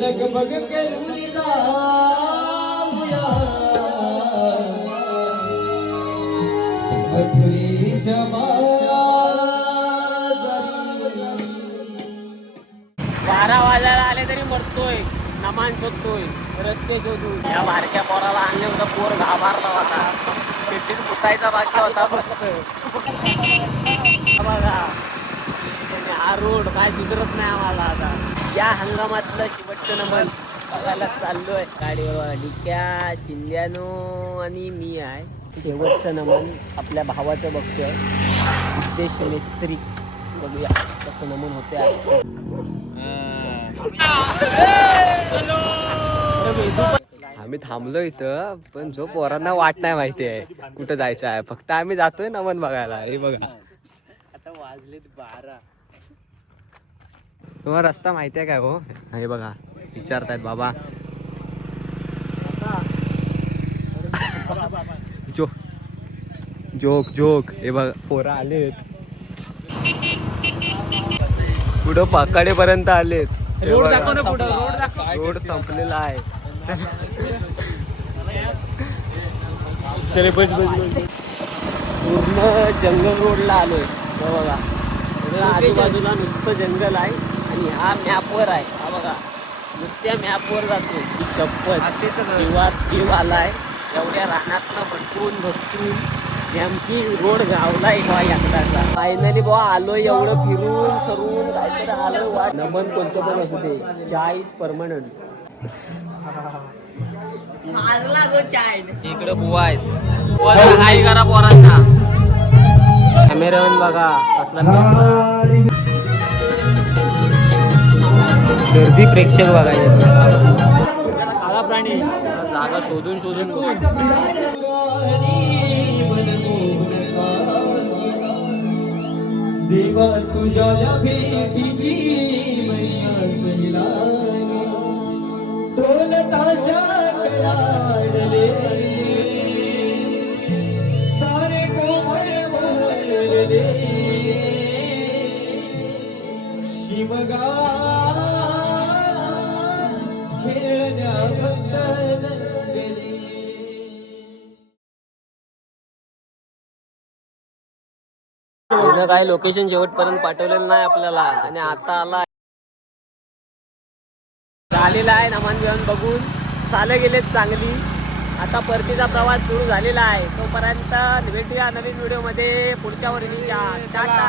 डग बग करून जाऊया मथुरेच्या माजारी. 12 वाजायला आले तरी मरतोय, नमान शोधतोय, रस्ते शोधून. या बारक्या पोराला आणले होता, पोर घाबरला होता, शेतीत फुटायचा बाकी होता फक्त. बघा हा रोड काय सुधरत नाही आम्हाला आता. या हंगामातलं शेवटचं नमन बघायला चाललोय. गाडीवर डिक्या, शिंद्यानो आणि मी आहे. शेवटचं नमन आपल्या भावाचं बघतोय, सिद्धेश मेस्त्री. बघूया कसं नमन होते आजचं. आम्ही थांबलो इथं, पण जो पोरांना वाट नाही माहिती आहे कुठं जायचं आहे. फक्त आम्ही जातोय नमन बघायला. हे बघा आता वाजलेत 12. तुम्हाला रस्ता माहिती आहे काय हो? हे बघा विचारतायत बाबा. जोक जोक हे बघा पोरं आलेत, पुढं पाकाडेपर्यंत आलेत. रोड दाखव ना पुढं. रोड संपलेला आहे. चले बस बस बस. पूर्ण जंगल रोडला आलोय. बघा आजूबाजूला नुसतं जंगल आहे आणि हा मॅपवर आहे. हा बघा नुसत्या मॅपवर जातो. ही शपथ जीवात जीव आलाय. एवढ्या रानातनं भटकून नेमकी रोड गावलाय बा एकदाचा. फायनली बा आलोय. एवढं फिरून सरून काहीतरी आलोय. वाट नमन कोणचं पण असू दे, 40 परमनंट. इकडे बुवा आहेत. हाय करा पोरांना. कॅमेरामॅन बघा कसला गर्दी प्रेक्षक बघायचे. काळा प्राणी जागा शोधून शोधून देवा तुझ्या भेटीची ढोल ताशा कराडले सारे कोमल बोलले शिवगा खेळण्या भक्त रंगले. काय लोकेशन शेवटपर्यंत पाठवलेलं नाही आपल्याला आणि आता आला झालेला आहे. नमन बिमन बघून सालं गेलेत चांगली. आता परतीचा प्रवास सुरू झालेला आहे. तोपर्यंत भेटूया नवीन व्हिडिओ मध्ये पुढच्या वर्षी. टाटा.